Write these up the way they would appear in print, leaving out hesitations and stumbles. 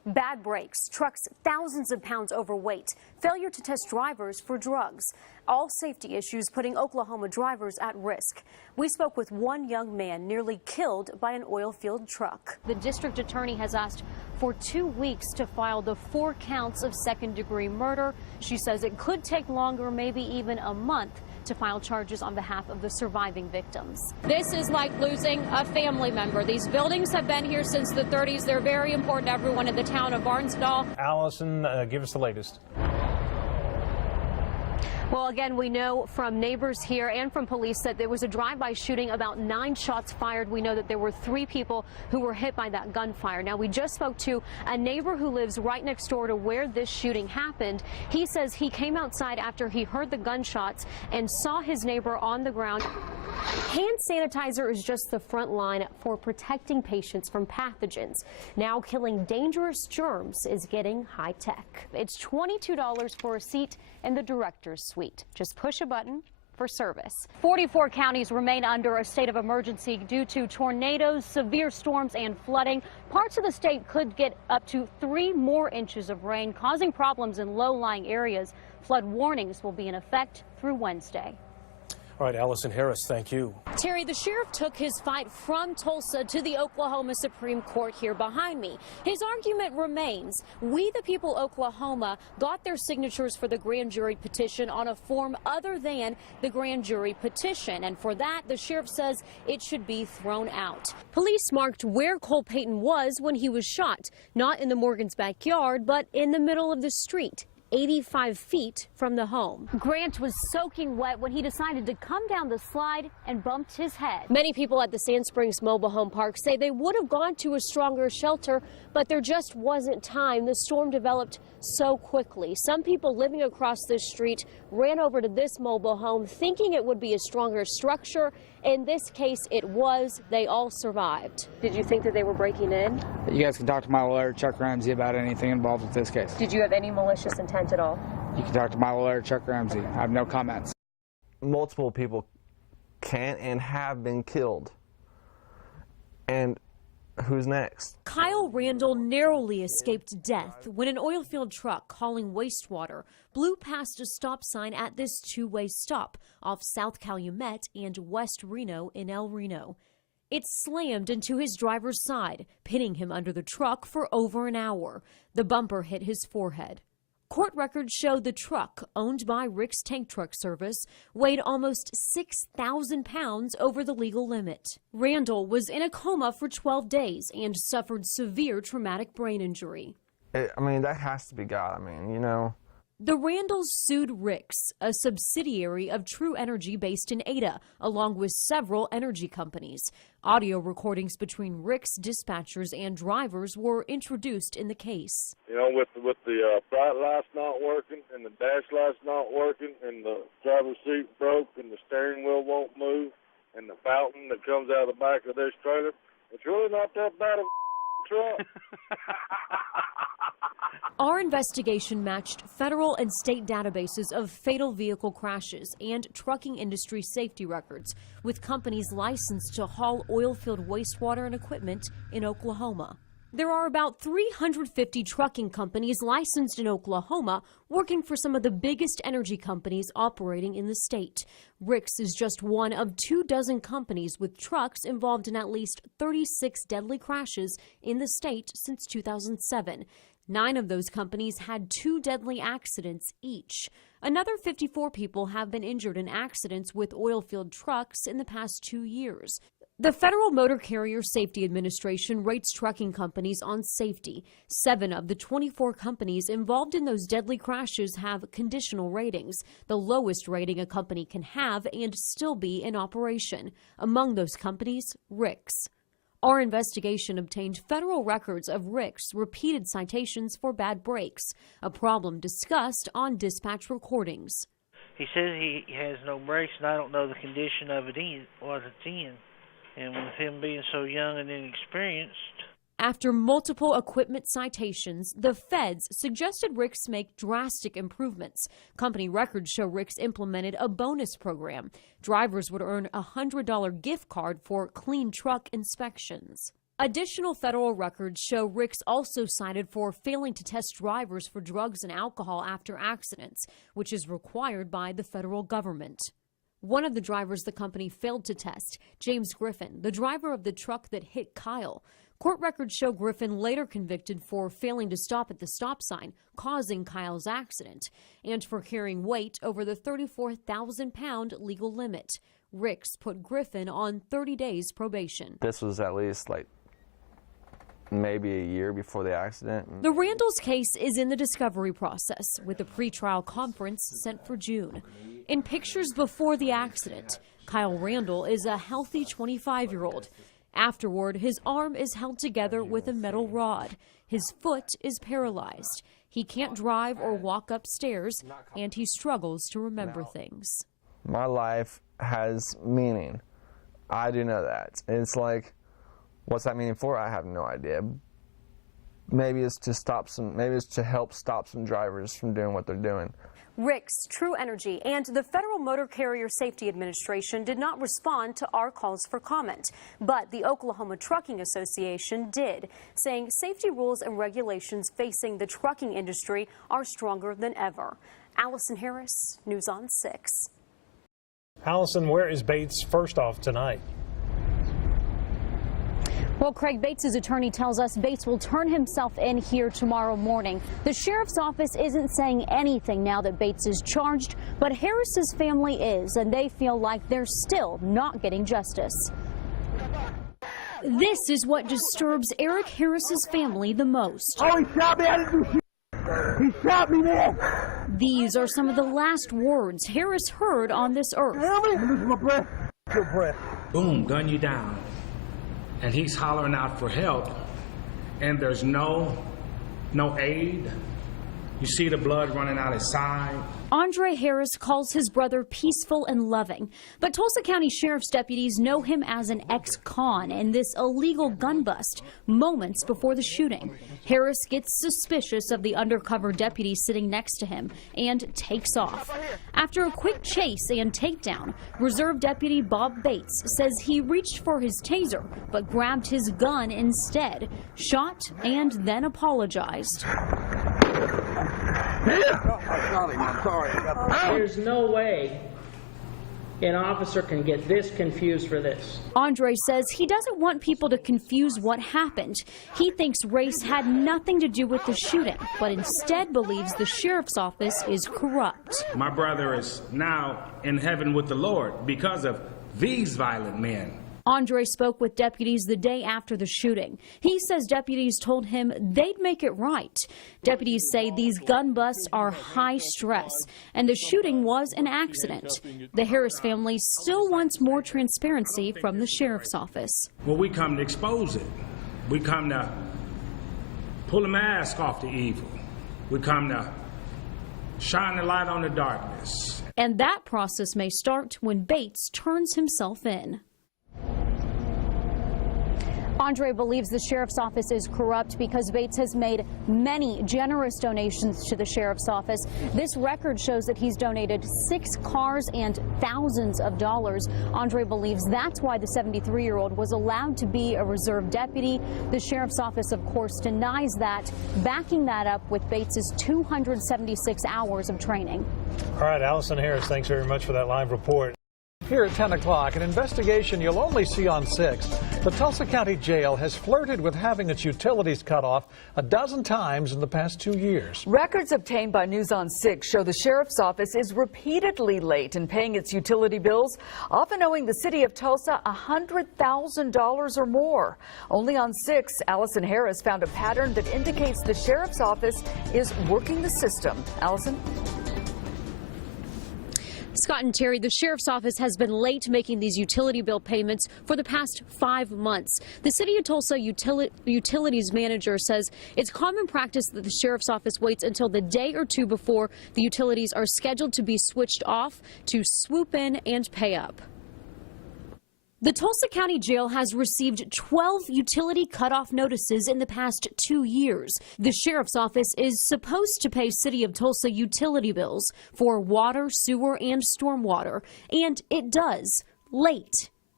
Bad brakes, trucks thousands of pounds overweight, failure to test drivers for drugs. All safety issues putting Oklahoma drivers at risk. We spoke with one young man nearly killed by an oil-filled truck. The district attorney has asked for 2 weeks to file the 4 counts of second-degree murder. She says it could take longer, maybe even a month, to file charges on behalf of the surviving victims. This is like losing a family member. These buildings have been here since the 30s. They're very important to everyone in the town of Barnesdall. Allison, give us the latest. Well, again, we know from neighbors here and from police that there was a drive-by shooting, about 9 shots fired. We know that there were 3 people who were hit by that gunfire. Now, we just spoke to a neighbor who lives right next door to where this shooting happened. He says he came outside after he heard the gunshots and saw his neighbor on the ground. Hand sanitizer is just the front line for protecting patients from pathogens. Now killing dangerous germs is getting high tech. It's $22 for a seat in the director's suite. Just push a button for service. 44 counties remain under a state of emergency due to tornadoes, severe storms, and flooding. Parts of the state could get up to 3 more inches of rain, causing problems in low-lying areas. Flood warnings will be in effect through Wednesday. All right, Allison Harris, thank you. Terry, the sheriff took his fight from Tulsa to the Oklahoma Supreme Court here behind me. His argument remains, we the people Oklahoma got their signatures for the grand jury petition on a form other than the grand jury petition. And for that, the sheriff says it should be thrown out. Police marked where Cole Payton was when he was shot, not in the Morgan's backyard, but in the middle of the street, 85 feet from the home. Grant was soaking wet when he decided to come down the slide and bumped his head. Many people at the Sand Springs Mobile Home Park say they would have gone to a stronger shelter, but there just wasn't time. The storm developed so quickly. Some people living across this street ran over to this mobile home thinking it would be a stronger structure. In this case, it was. They all survived. Did you think that they were breaking in? You guys can talk to my lawyer, Chuck Ramsey, about anything involved with this case. Did you have any malicious intent at all? You can talk to my lawyer, Chuck Ramsey. I have no comments. Multiple people can and have been killed. And who's next? Kyle Randall narrowly escaped death when an oil-filled truck hauling wastewater blew past a stop sign at this 2-way stop off South Calumet and West Reno in El Reno. It slammed into his driver's side, pinning him under the truck for over an hour. The bumper hit his forehead. Court records show the truck, owned by Rick's Tank Truck Service, weighed almost 6,000 pounds over the legal limit. Randall was in a coma for 12 days and suffered severe traumatic brain injury. That has to be God. You know. The Randalls sued Rick's, a subsidiary of True Energy based in Ada, along with several energy companies. Audio recordings between Rick's dispatchers and drivers were introduced in the case. You know, with the bright lights not working and the dash lights not working and the driver's seat broke and the steering wheel won't move and the fountain that comes out of the back of this trailer, it's really not that bad of a truck. Our investigation matched federal and state databases of fatal vehicle crashes and trucking industry safety records with companies licensed to haul oil-filled wastewater and equipment in Oklahoma. There are about 350 trucking companies licensed in Oklahoma working for some of the biggest energy companies operating in the state. Rick's is just one of 24 companies with trucks involved in at least 36 deadly crashes in the state since 2007. 9 of those companies had 2 deadly accidents each. Another 54 people have been injured in accidents with oil-filled trucks in the past 2 years. The Federal Motor Carrier Safety Administration rates trucking companies on safety. 7 of the 24 companies involved in those deadly crashes have conditional ratings, the lowest rating a company can have and still be in operation. Among those companies, Rick's. Our investigation obtained federal records of Rick's repeated citations for bad brakes, a problem discussed on dispatch recordings. He says he has no brakes, and I don't know the condition of it what it's in. And with him being so young and inexperienced. After multiple equipment citations, the feds suggested Rick's make drastic improvements. Company records show Rick's implemented a bonus program. Drivers would earn a $100 gift card for clean truck inspections. Additional federal records show Ricks also cited for failing to test drivers for drugs and alcohol after accidents, which is required by the federal government. One of the drivers the company failed to test, James Griffin, the driver of the truck that hit Kyle. Court records show Griffin later convicted for failing to stop at the stop sign, causing Kyle's accident, and for carrying weight over the 34,000-pound legal limit. Ricks put Griffin on 30 days probation. This was at least like maybe a year before the accident. The Randall's case is in the discovery process, with a pretrial conference set for June. In pictures before the accident, Kyle Randall is a healthy 25-year-old. Afterward, his arm is held together with a metal rod. His foot is paralyzed. He can't drive or walk upstairs, and he struggles to remember things. My life has meaning. I do know that. It's like, what's that meaning for? I have no idea. Maybe it's to help stop some drivers from doing what they're doing. Ricks, True Energy, and the Federal Motor Carrier Safety Administration did not respond to our calls for comment, but the Oklahoma Trucking Association did, saying safety rules and regulations facing the trucking industry are stronger than ever. Allison Harris, News on 6. Allison, where is Bates first off tonight? Well, Craig, Bates' attorney tells us Bates will turn himself in here tomorrow morning. The sheriff's office isn't saying anything now that Bates is charged, but Harris's family is, and they feel like they're still not getting justice. This is what disturbs Eric Harris's family the most. Oh, he shot me! I didn't do shit! He shot me, man! These are some of the last words Harris heard on this earth. I'm losing my breath. Your breath. Boom, gun you down. And he's hollering out for help, and there's no aid. You see the blood running out his side. Andre Harris calls his brother peaceful and loving, but Tulsa County Sheriff's deputies know him as an ex-con in this illegal gun bust moments before the shooting. Harris gets suspicious of the undercover deputy sitting next to him and takes off. After a quick chase and takedown, Reserve Deputy Bob Bates says he reached for his taser but grabbed his gun instead, shot, and then apologized. There's no way an officer can get this confused for this. Andre says he doesn't want people to confuse what happened. He thinks race had nothing to do with the shooting, but instead believes the sheriff's office is corrupt. My brother is now in heaven with the Lord because of these violent men. Andre spoke with deputies the day after the shooting. He says deputies told him they'd make it right. Deputies say these gun busts are high stress, and the shooting was an accident. The Harris family still wants more transparency from the sheriff's office. Well, we come to expose it. We come to pull the mask off the evil. We come to shine the light on the darkness. And that process may start when Bates turns himself in. Andre believes the sheriff's office is corrupt because Bates has made many generous donations to the sheriff's office. This record shows that he's donated 6 cars and thousands of dollars. Andre believes that's why the 73-year-old was allowed to be a reserve deputy. The sheriff's office, of course, denies that, backing that up with Bates's 276 hours of training. All right, Allison Harris, thanks very much for that live report. Here at 10 o'clock, an investigation you'll only see on 6. The Tulsa County Jail has flirted with having its utilities cut off a dozen times in the past 2 years. Records obtained by News on 6 show the sheriff's office is repeatedly late in paying its utility bills, often owing the city of Tulsa $100,000 or more. Only on 6, Allison Harris found a pattern that indicates the sheriff's office is working the system. Allison? Scott and Terry, the sheriff's office has been late making these utility bill payments for the past 5 months. The city of Tulsa utilities manager says it's common practice that the sheriff's office waits until the day or two before the utilities are scheduled to be switched off to swoop in and pay up. The Tulsa County Jail has received 12 utility cutoff notices in the past 2 years. The sheriff's office is supposed to pay City of Tulsa utility bills for water, sewer, and stormwater, and it does, late.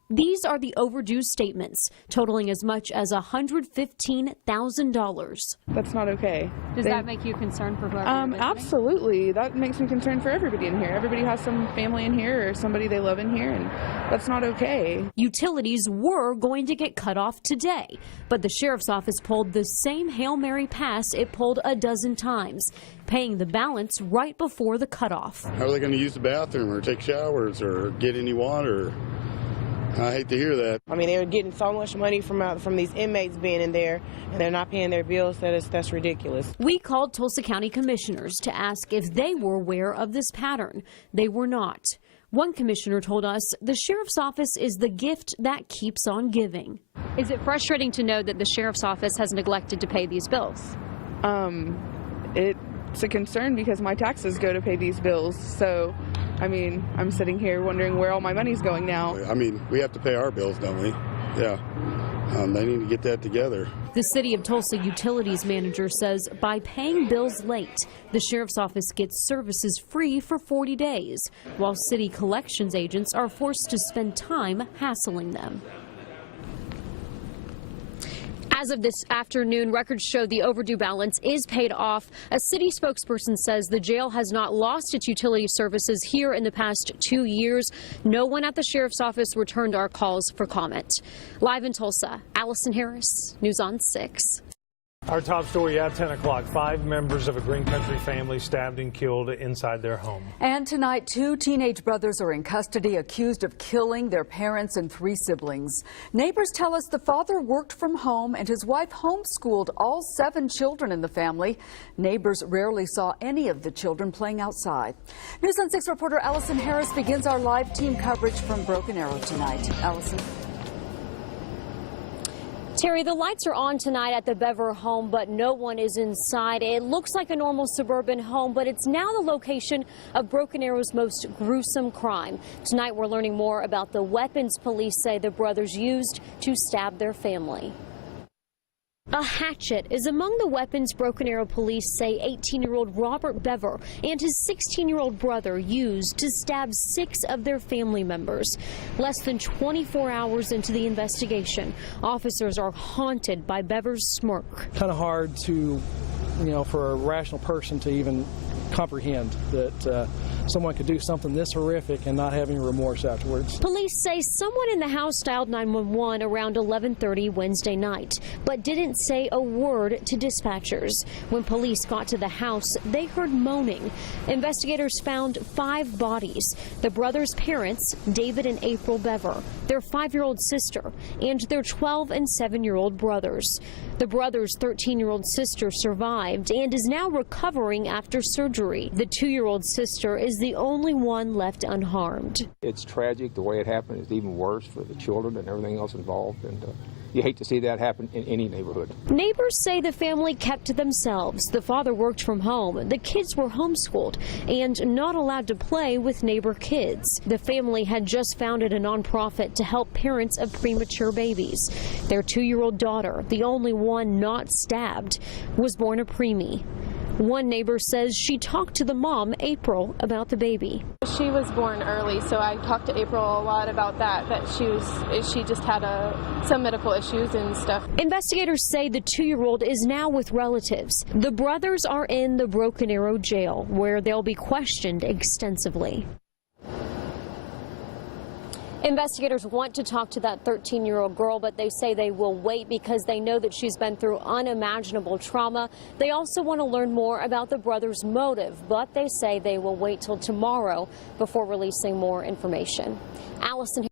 These are the overdue statements, totaling as much as $115,000. That's not okay. Does that make you concerned for whoever you're visiting? Absolutely. That makes me concerned for everybody in here. Everybody has some family in here or somebody they love in here, and that's not okay. Utilities were going to get cut off today, but the sheriff's office pulled the same Hail Mary pass it pulled a dozen times, paying the balance right before the cutoff. How are they going to use the bathroom or take showers or get any water? I hate to hear that. I mean, they're getting so much money from these inmates being in there, and they're not paying their bills. That's ridiculous. We called Tulsa County commissioners to ask if they were aware of this pattern. They were not. One commissioner told us the sheriff's office is the gift that keeps on giving. Is it frustrating to know that the sheriff's office has neglected to pay these bills? It's a concern because my taxes go to pay these bills. So, I mean, I'm sitting here wondering where all my money's going now. I mean, we have to pay our bills, don't we? Yeah. They need to get that together. The City of Tulsa Utilities manager says by paying bills late, the sheriff's office gets services free for 40 days, while city collections agents are forced to spend time hassling them. As of this afternoon, records show the overdue balance is paid off. A city spokesperson says the jail has not lost its utility services here in the past 2 years. No one at the sheriff's office returned our calls for comment. Live in Tulsa, Allison Harris, News on 6. Our top story at 10 o'clock. 5 members of a Green Country family stabbed and killed inside their home. And tonight, 2 teenage brothers are in custody accused of killing their parents and 3 siblings. Neighbors tell us the father worked from home and his wife homeschooled all 7 children in the family. Neighbors rarely saw any of the children playing outside. News on 6 reporter Allison Harris begins our live team coverage from Broken Arrow tonight. Allison. Terry, the lights are on tonight at the Bever home, but no one is inside. It looks like a normal suburban home, but it's now the location of Broken Arrow's most gruesome crime. Tonight, we're learning more about the weapons police say the brothers used to stab their family. A hatchet is among the weapons Broken Arrow police say 18-year-old Robert Bever and his 16-year-old brother used to stab 6 of their family members. Less than 24 hours into the investigation, officers are haunted by Bever's smirk. Kind of hard to, for a rational person to even comprehend that someone could do something this horrific and not having remorse afterwards. Police say someone in the house dialed 911 around 11:30 Wednesday night, but didn't say a word to dispatchers. When police got to the house, they heard moaning. Investigators found 5 bodies: the brothers' parents, David and April Bever, their 5-year-old sister, and their 12 and 7-year-old brothers. The brothers' 13-year-old sister survived and is now recovering after surgery. The 2-year-old sister is the only one left unharmed. It's tragic. The way it happened is even worse for the children and everything else involved, and you hate to see that happen in any neighborhood. Neighbors say the family kept to themselves. The father worked from home. The kids were homeschooled and not allowed to play with neighbor kids. The family had just founded a nonprofit to help parents of premature babies. Their 2-year-old daughter, the only one not stabbed, was born a preemie. One neighbor says she talked to the mom, April, about the baby. She was born early, so I talked to April a lot about that she just had some medical issues and stuff. Investigators say the 2-year-old is now with relatives. The brothers are in the Broken Arrow jail, where they'll be questioned extensively. Investigators want to talk to that 13-year-old girl, but they say they will wait because they know that she's been through unimaginable trauma. They also want to learn more about the brothers' motive, but they say they will wait till tomorrow before releasing more information. Allison